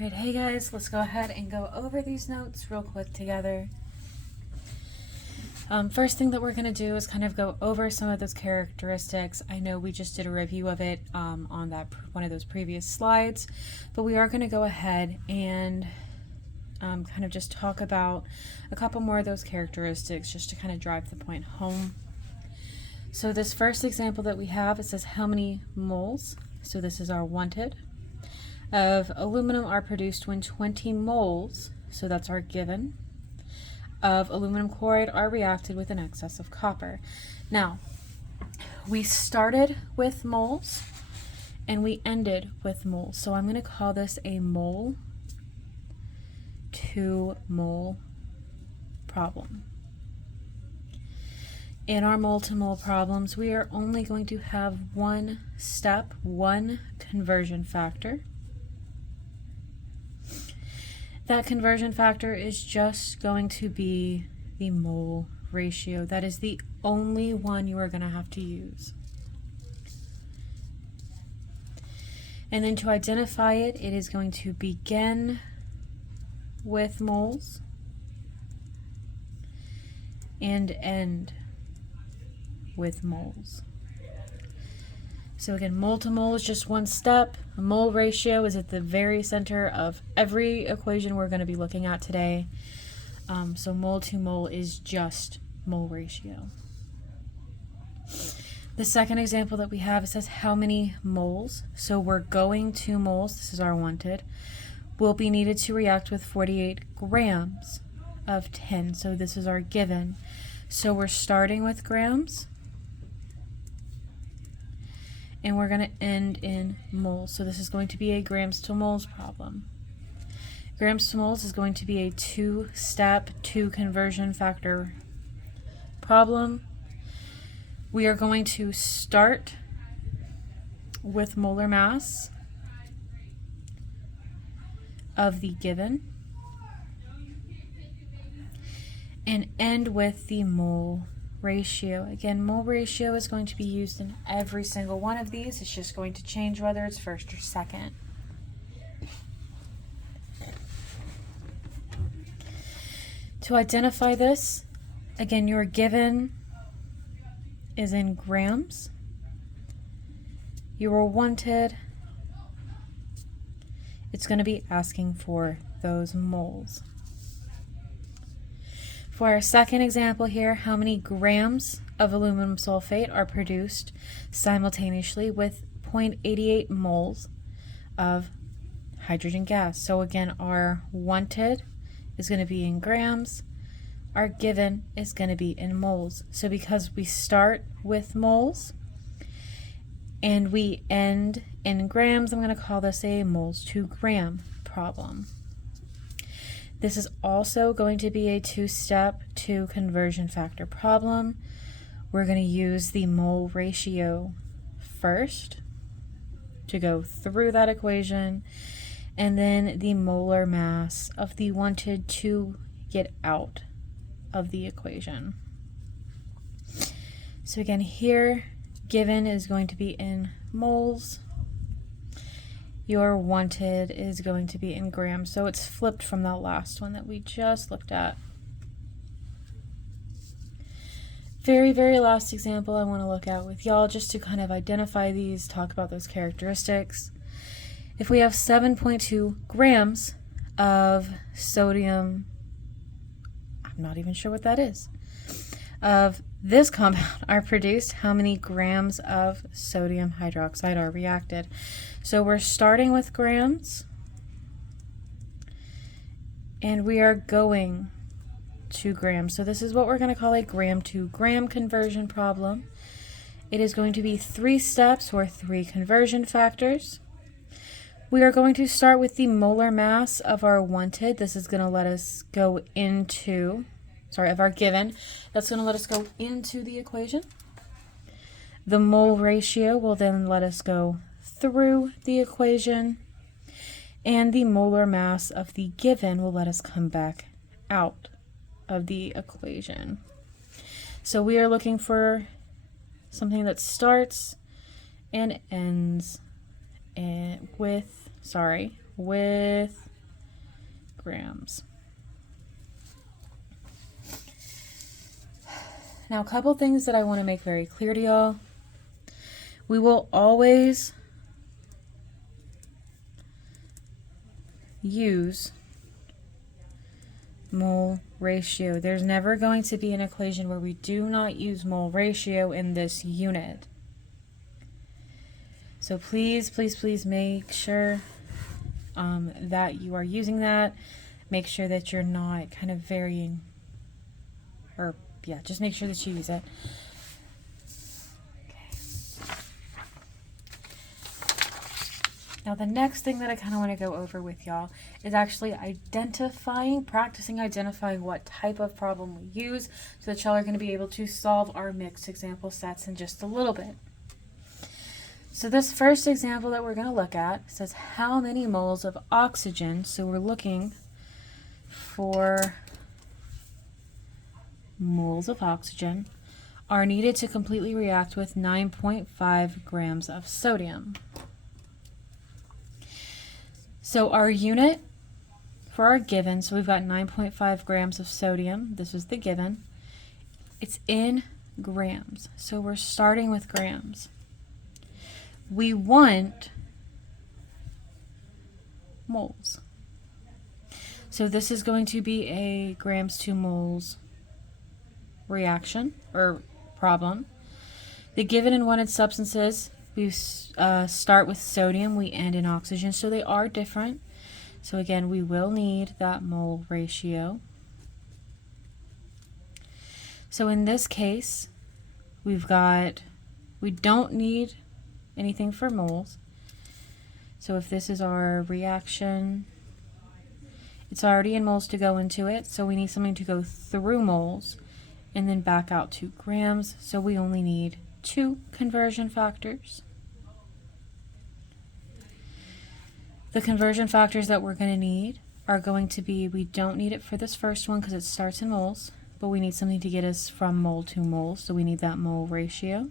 Alright, hey guys, let's go ahead and go over these notes real quick together. First thing that we're going to do is kind of go over some of those characteristics. I know we just did a review of it on that one of those previous slides, but we are going to go ahead and kind of just talk about a couple more of those characteristics just to kind of drive the point home. So this first example that we have, it says how many moles, so this is our wanted, of aluminum are produced when 20 moles, so that's our given, of aluminum chloride are reacted with an excess of copper. Now, we started with moles and we ended with moles, so I'm going to call this a mole to mole problem. In our mole to mole problems, we are only going to have one step, one conversion factor. That conversion factor is just going to be the mole ratio. That is the only one you are going to have to use. And then to identify it, it is going to begin with moles and end with moles. So again, mole to mole is just one step. A mole ratio is at the very center of every equation we're going to be looking at today. So mole to mole is just mole ratio. The second example that we have, it says how many moles. So we're going to moles, this is our wanted, will be needed to react with 48 grams of tin. So this is our given. So we're starting with grams, and we're going to end in moles. So this is going to be a grams to moles problem. Grams to moles is going to be a two-step, two conversion factor problem. We are going to start with molar mass of the given and end with the mole ratio. Again, mole ratio is going to be used in every single one of these. It's just going to change whether it's first or second. To identify this, again, your given is in grams. Your wanted, it's going to be asking for those moles. For our second example here, how many grams of aluminum sulfate are produced simultaneously with 0.88 moles of hydrogen gas? So again, our wanted is going to be in grams. Our given is going to be in moles. So because we start with moles and we end in grams, I'm going to call this a moles to gram problem. This is also going to be a two-step, two conversion factor problem. We're going to use the mole ratio first to go through that equation, and then the molar mass of the wanted to get out of the equation. So again, here, given is going to be in moles. Your wanted is going to be in grams, so it's flipped from that last one that we just looked at. Very, very last example I want to look at with y'all just to kind of identify these, talk about those characteristics. If we have 7.2 grams of sodium, I'm not even sure what that is, of this compound are produced, how many grams of sodium hydroxide are reacted? So we're starting with grams, and we are going to grams. So this is what we're going to call a gram to gram conversion problem. It is going to be three steps or three conversion factors. We are going to start with the molar mass of our wanted. This is going to let us go into, of our given. That's going to let us go into the equation. The mole ratio will then let us go through the equation, and the molar mass of the given will let us come back out of the equation. So we are looking for something that starts and ends with grams. Now, a couple things that I want to make very clear to y'all. We will always use mole ratio. There's never going to be an equation where we do not use mole ratio in this unit. So please, please, please make sure that you are using that. Make sure that you're not kind of varying, or yeah, just make sure that you use it. Okay. Now the next thing that I kind of want to go over with y'all is actually practicing identifying what type of problem we use, so that y'all are going to be able to solve our mixed example sets in just a little bit. So this first example that we're going to look at says how many moles of oxygen, so we're looking for moles of oxygen, are needed to completely react with 9.5 grams of sodium. So our unit for our given, so we've got 9.5 grams of sodium. This is the given. It's in grams. So we're starting with grams. We want moles. So this is going to be a grams to moles reaction or problem. The given and wanted substances, we start with sodium, we end in oxygen, so they are different. So again, we will need that mole ratio. So in this case, we don't need anything for moles. So if this is our reaction, it's already in moles to go into it, so we need something to go through moles and then back out to grams, so we only need 2 conversion factors. The conversion factors that we're going to need are going to be, we don't need it for this first one because it starts in moles, but we need something to get us from mole to mole, so we need that mole ratio.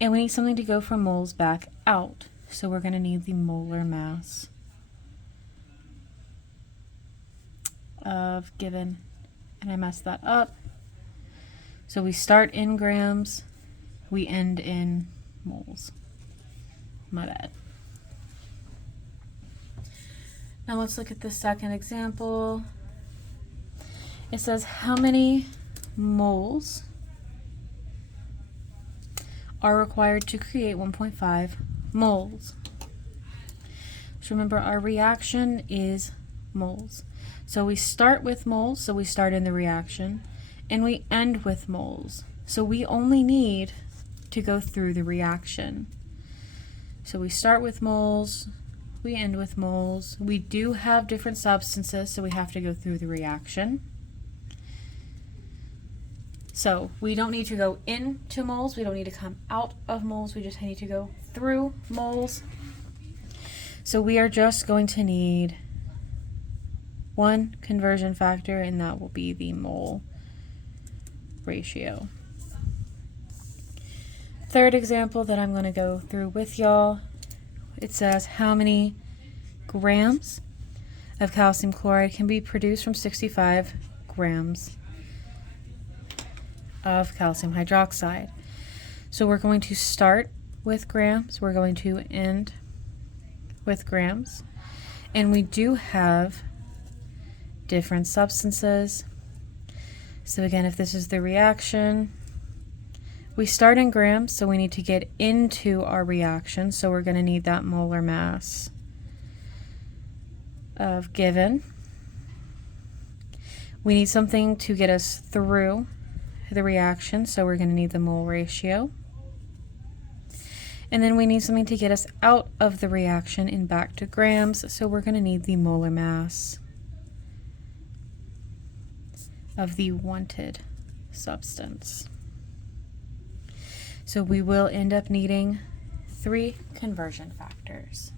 And we need something to go from moles back out, so we're going to need the molar mass of given, and I messed that up. So we start in grams, we end in moles. My bad. Now let's look at the second example. It says how many moles are required to create 1.5 moles. So remember, our reaction is moles. So we start with moles, so we start in the reaction, and we end with moles. So we only need to go through the reaction. So we start with moles, we end with moles. We do have different substances, so we have to go through the reaction. So we don't need to go into moles, we don't need to come out of moles, we just need to go through moles. So we are just going to need 1 conversion factor, and that will be the mole ratio. Third example that I'm going to go through with y'all, it says how many grams of calcium chloride can be produced from 65 grams of calcium hydroxide. So we're going to start with grams, we're going to end with grams, and we do have different substances. So again, if this is the reaction, we start in grams, so we need to get into our reaction, so we're going to need that molar mass of given. We need something to get us through the reaction, so we're going to need the mole ratio. And then we need something to get us out of the reaction and back to grams, so we're going to need the molar mass of the wanted substance. So we will end up needing 3 conversion factors.